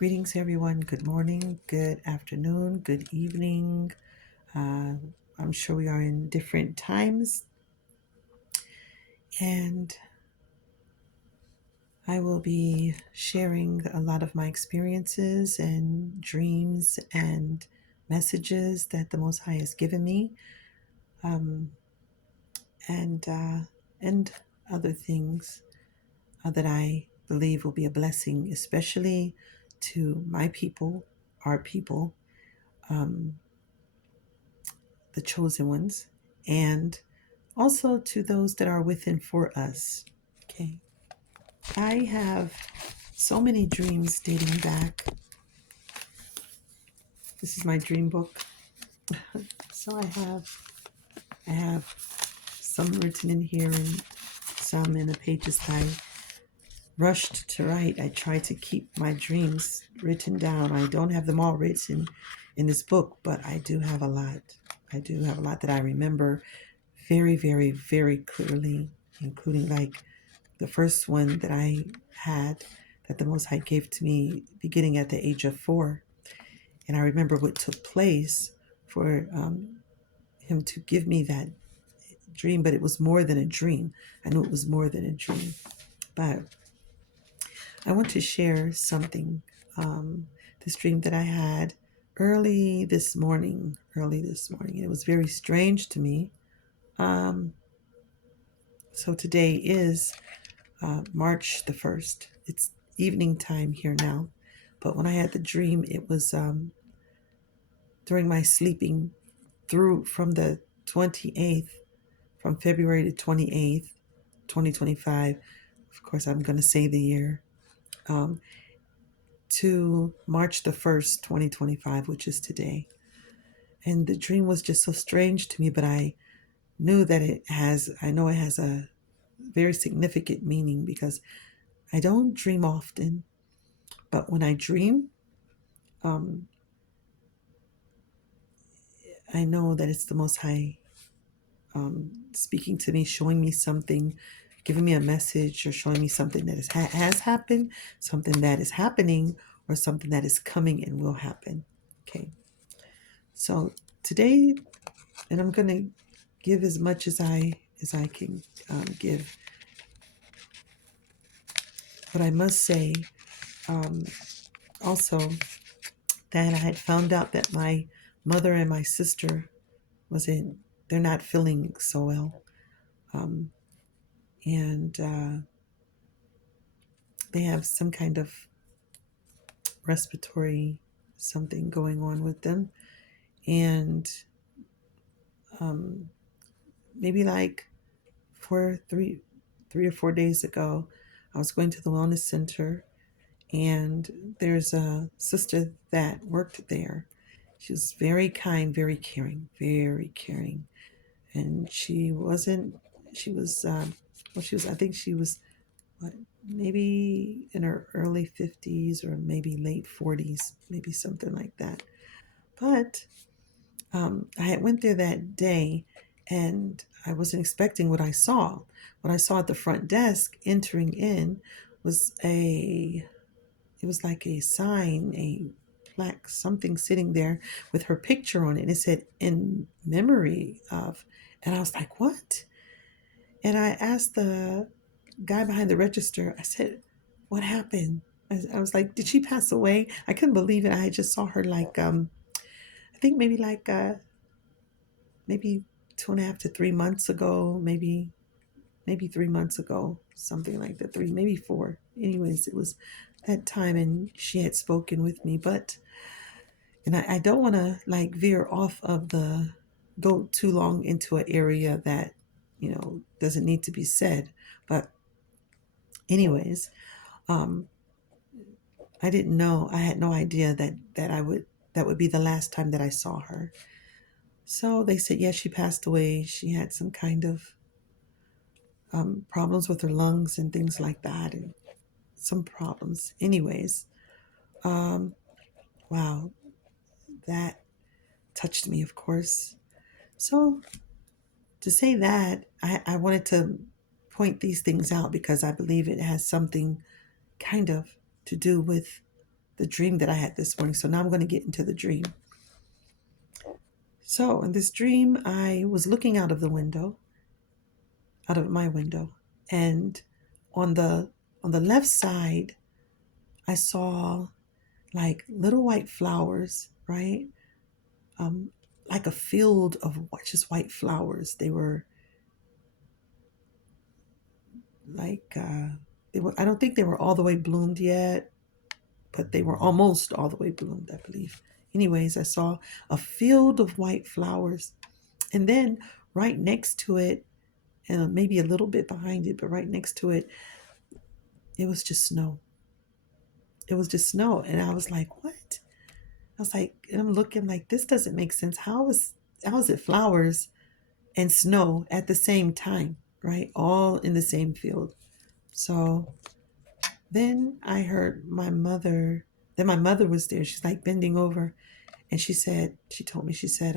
Greetings, everyone. Good morning, good afternoon, good evening. Uh, I'm sure we are in different times, and I will be sharing a lot of my experiences and dreams and messages that the Most High has given me, um, and uh, and other things that I believe will be a blessing, especially to my people, our people. Um, the chosen ones, and also to those that are within for us. Okay. I have so many dreams dating back. This is my dream book. So I have some written in here and some in the pages that I rushed to write. I try to keep my dreams written down. I don't have them all written in this book, but I do have a lot. I do have a lot that I remember very, very, very clearly, including like the first one that I had that the Most High gave to me beginning at the age of 4. And I remember what took place for him to give me that dream, but it was more than a dream. I knew it was more than a dream. But I want to share something, this dream that I had early this morning. Early this morning. It was very strange to me. Um, so today is March the 1st. It's evening time here now. But when I had the dream, it was during my sleeping through from the 28th, from February to 28th, 2025. Of course, I'm going to say the year, um, to March the 1st, 2025, which is today. And the dream was just so strange to me, but I knew that I know it has a very significant meaning because I don't dream often. But when I dream, um, I know that it's the Most High speaking to me, showing me something, giving me a message, or showing me something that has happened, something that is happening, or something that is coming and will happen. Okay. So today, and I'm gonna give as much as I can give. But I must say, um, also that I had found out that my mother and my sister was in. They're not feeling so well. Um, and they have some kind of respiratory something going on with them. And um, maybe like 3 or 4 days ago, I was going to the wellness center, and there's a sister that worked there. She was very kind, very caring, very caring. And she wasn't, she was, well, she was, I think she was what, maybe in her early 50s or maybe late 40s, maybe something like that. But I had went there that day, and I wasn't expecting what I saw. What I saw at the front desk entering in was it was like a sign, a plaque, something sitting there with her picture on it. And it said, "In memory of." And I was like, "What?" And I asked the guy behind the register, I said, "What happened?" I was like, "Did she pass away?" I couldn't believe it. I just saw her like, I think maybe like, maybe 2.5 to 3 months ago, maybe 3 months ago, something like that, maybe 4. Anyways, it was that time, and she had spoken with me. But and I don't want to like veer off of the go too long into an area that doesn't need to be said. But anyways, um, I didn't know. I had no idea that would be the last time that I saw her. So they said, yes, she passed away. She had some kind of problems with her lungs and things like that, and some problems. Anyways, um, wow, that touched me, of course. So to say that, I wanted to point these things out because I believe it has something kind of to do with the dream that I had this morning. So now I'm going to get into the dream. So in this dream, I was looking out of my window, and on the left side, I saw like little white flowers, right? Um, like a field of just white flowers. They were like they were. I don't think they were all the way bloomed yet, but they were almost all the way bloomed, I believe. Anyways, I saw a field of white flowers, and then right next to it, and maybe a little bit behind it, but right next to it, it was just snow. It was just snow, and I was like, "What?" I was like, and I'm looking like this doesn't make sense. How is it flowers and snow at the same time, right? All in the same field. So then I heard my mother. Then my mother was there. She's like bending over, and she told me, she said,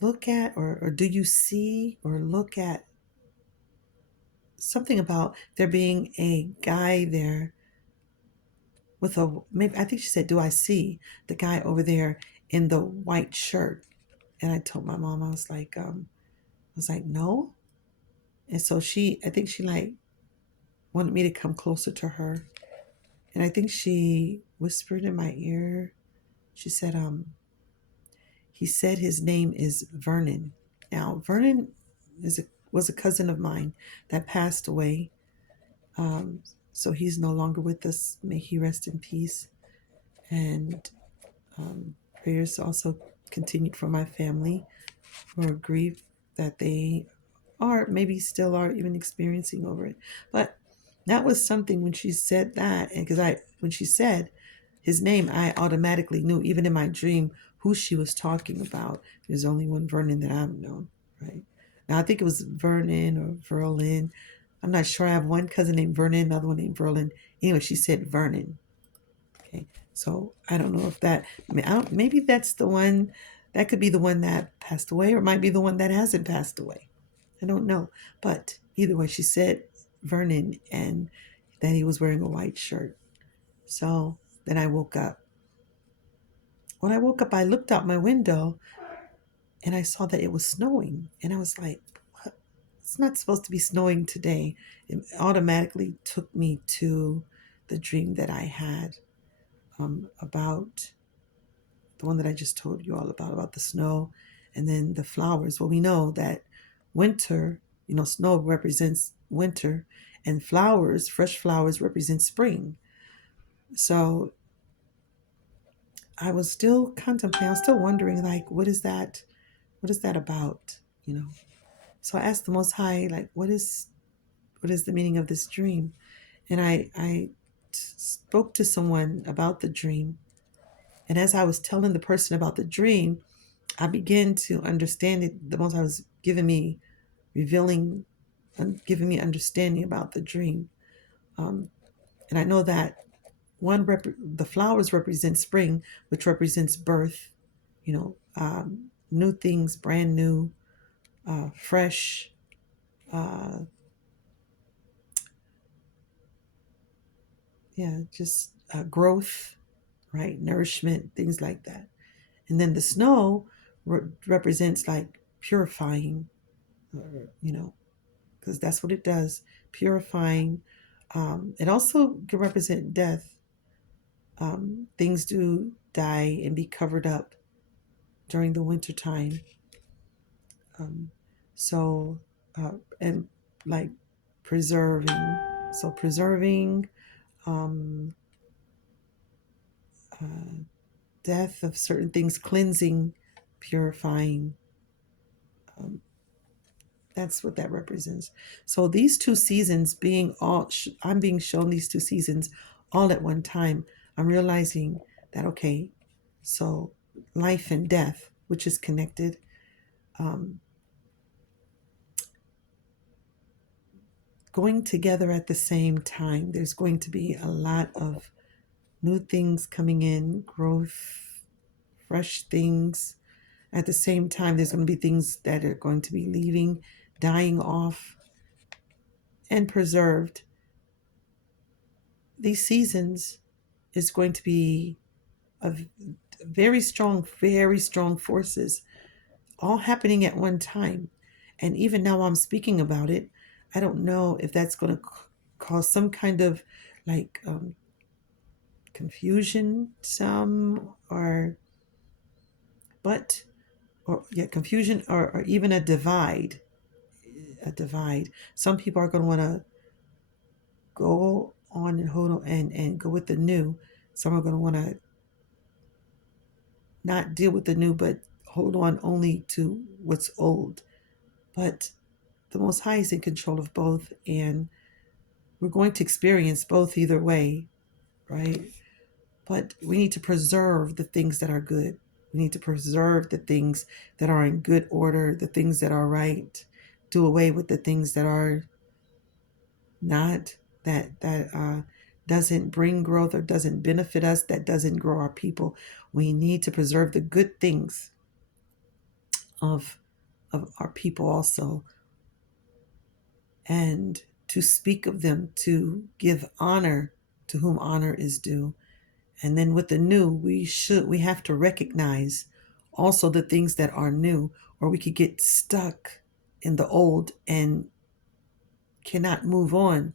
look at, or do you see, or look at something about there being a guy there with a, maybe, I think she said, do I see the guy over there in the white shirt? And I told my mom, I was like, no. And so I think she like wanted me to come closer to her. And I think she whispered in my ear, she said, he said his name is Vernon. Now, Vernon was a cousin of mine that passed away. Um, so he's no longer with us. May he rest in peace. And prayers also continued for my family for grief that they are, maybe still are, even experiencing over it. But that was something when she said that, and when she said his name, I automatically knew, even in my dream, who she was talking about. There's only one Vernon that I've known, right? Now I think it was Vernon or Verlin. I'm not sure. I have one cousin named Vernon, another one named Verlin. Anyway, she said Vernon. Okay, so I don't know if that. Maybe that's the one. That could be the one that passed away, or it might be the one that hasn't passed away. I don't know. But either way, she said Vernon, and that he was wearing a white shirt. So then I woke up. When I woke up, I looked out my window and I saw that it was snowing. And I was like, what? It's not supposed to be snowing today. It automatically took me to the dream that I had, about the one that I just told you all about the snow and then the flowers. Well, we know that winter, snow represents winter, and flowers, fresh flowers, represent spring. So I was still contemplating, I was still wondering, like, what is that? What is that about? So I asked the Most High, like, what is the meaning of this dream? And I spoke to someone about the dream. And as I was telling the person about the dream, I began to understand it. The Most High was revealing, giving me understanding about the dream. And I know that the flowers represent spring, which represents birth, new things, brand new, fresh, uh, just growth, right? Nourishment, things like that. And then the snow represents like purifying, because that's what it does, purifying. It also can represent death. Things do die and be covered up during the winter time. So, and like preserving. So preserving, um, uh, death of certain things, cleansing, purifying. Um, that's what that represents. So these two seasons I'm being shown these two seasons all at one time. I'm realizing that, okay, so life and death, which is connected, um, going together at the same time. There's going to be a lot of new things coming in, growth, fresh things. At the same time, there's going to be things that are going to be leaving, dying off, and preserved. these seasons is going to be a very strong forces all happening at one time. And even now I'm speaking about it, I don't know if that's going to cause some kind of like confusion, some or but or yeah, confusion or even a divide. A divide. Some people are going to want to go on and hold on and go with the new. Some are going to want to not deal with the new, but hold on only to what's old. But the Most High is in control of both, and we're going to experience both either way, right? But we need to preserve the things that are good. We need to preserve the things that are in good order, the things that are right. Do away with the things that are not, that doesn't bring growth or doesn't benefit us, that doesn't grow our people. We need to preserve the good things of our people also, and to speak of them, to give honor to whom honor is due. And then with the new, we have to recognize also the things that are new, or we could get stuck in the old and cannot move on.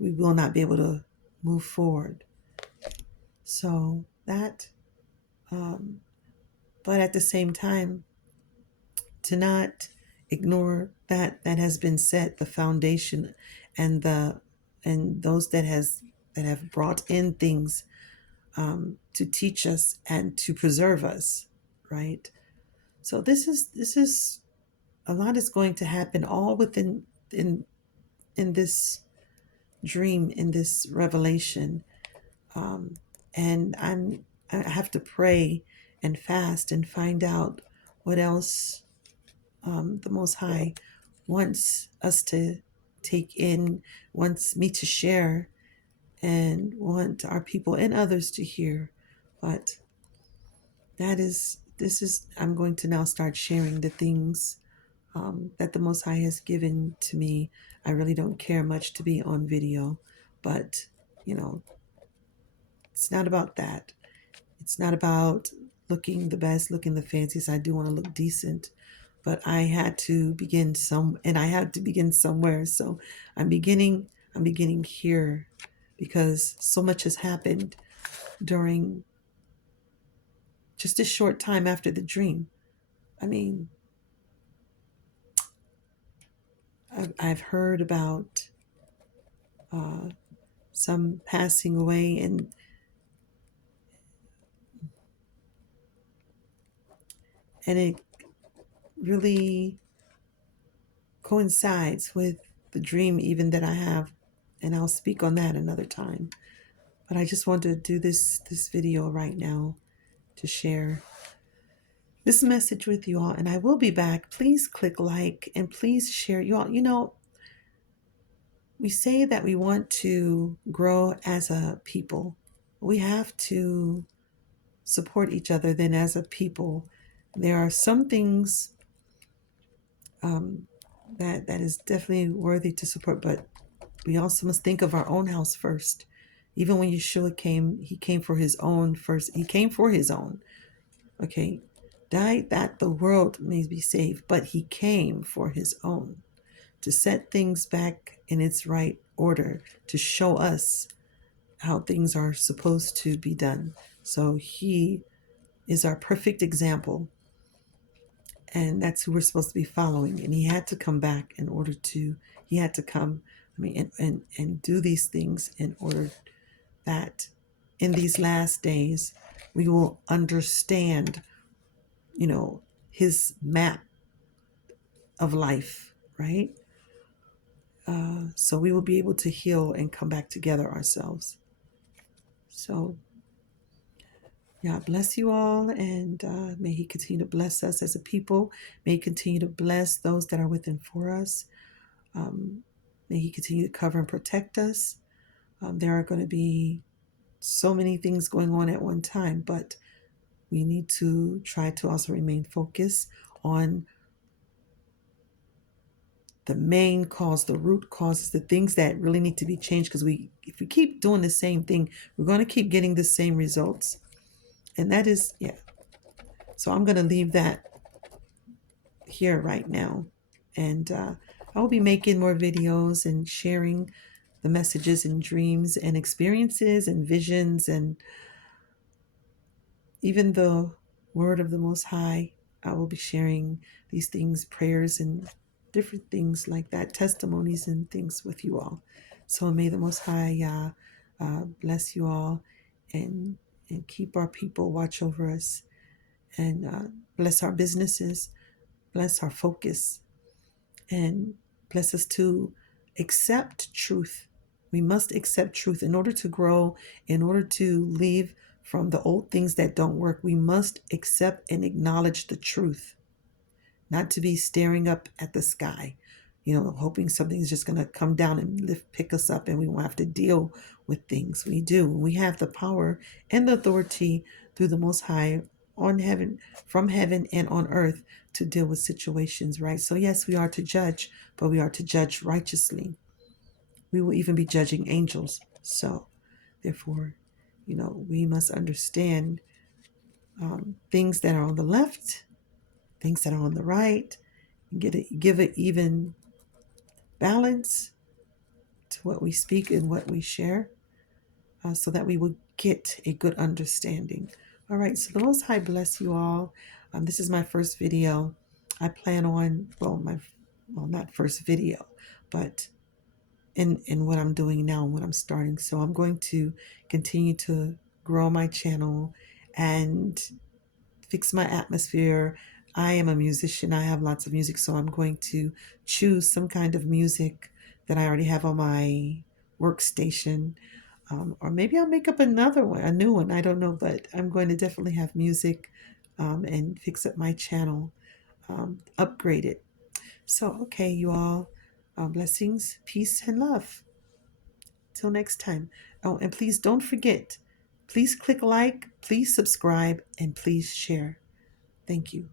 We will not be able to move forward. So that, um, but at the same time, to not ignore that has been set, the foundation, and those that have brought in things to teach us and to preserve us, right? So this is a lot is going to happen all within in this dream, in this revelation, um, and I have to pray and fast and find out what else the Most High wants us to take in, wants me to share, and want our people and others to hear. But this is, I'm going to now start sharing the things that the Most High has given to me. I really don't care much to be on video, but you know, it's not about that. It's not about looking the best, looking the fanciest. I do want to look decent, but I had to begin and I had to begin somewhere. So I'm beginning, I'm beginning here because so much has happened during just a short time after the dream. I mean, I've heard about uh, some passing away, and it really coincides with the dream even that I have, and I'll speak on that another time. But I just want to do this video right now to share this message with you all, and I will be back. Please click like and please share. You all, you know, we say that we want to grow as a people. We have to support each other then as a people. There are some things um, that is definitely worthy to support, but we also must think of our own house first. Even when Yeshua came, he came for his own first. He came for his own. Okay, died that the world may be saved, but he came for his own to set things back in its right order, to show us how things are supposed to be done. So he is our perfect example, and that's who we're supposed to be following. And he had to come back in order to, he had to come, I mean, and do these things in order that in these last days we will understand, you know, his map of life, right? So we will be able to heal and come back together ourselves. So, yeah, bless you all, and may He continue to bless us as a people. May He continue to bless those that are within for us. Um, may He continue to cover and protect us. There are going to be so many things going on at one time, but we need to try to also remain focused on the main cause, the root causes, the things that really need to be changed. Because if we keep doing the same thing, we're going to keep getting the same results. And that is, yeah. So I'm going to leave that here right now. And I will be making more videos and sharing the messages and dreams and experiences and visions and even the word of the Most High. I will be sharing these things, prayers, and different things like that, testimonies and things with you all. So may the Most High bless you all and keep our people, watch over us, and bless our businesses, bless our focus, and bless us to accept truth. We must accept truth in order to grow, in order to leave from the old things that don't work. We must accept and acknowledge the truth, not to be staring up at the sky, hoping something's just going to come down and pick us up and we won't have to deal with things. We do. We have the power and the authority through the Most High on heaven, from heaven and on earth to deal with situations, right? So, yes, we are to judge, but we are to judge righteously. We will even be judging angels. So, therefore, we must understand things that are on the left, things that are on the right, and give it even balance to what we speak and what we share, so that we will get a good understanding. All right, so the Most High bless you all. This is my first video. I plan on, not first video, but in what I'm doing now and what I'm starting. So I'm going to continue to grow my channel and fix my atmosphere. I am a musician. I have lots of music, so I'm going to choose some kind of music that I already have on my workstation. Or maybe I'll make up another one, a new one. I don't know, but I'm going to definitely have music and fix up my channel, upgrade it. So, okay, you all, blessings, peace, and love. Till next time. Oh, and please don't forget, please click like, please subscribe, and please share. Thank you.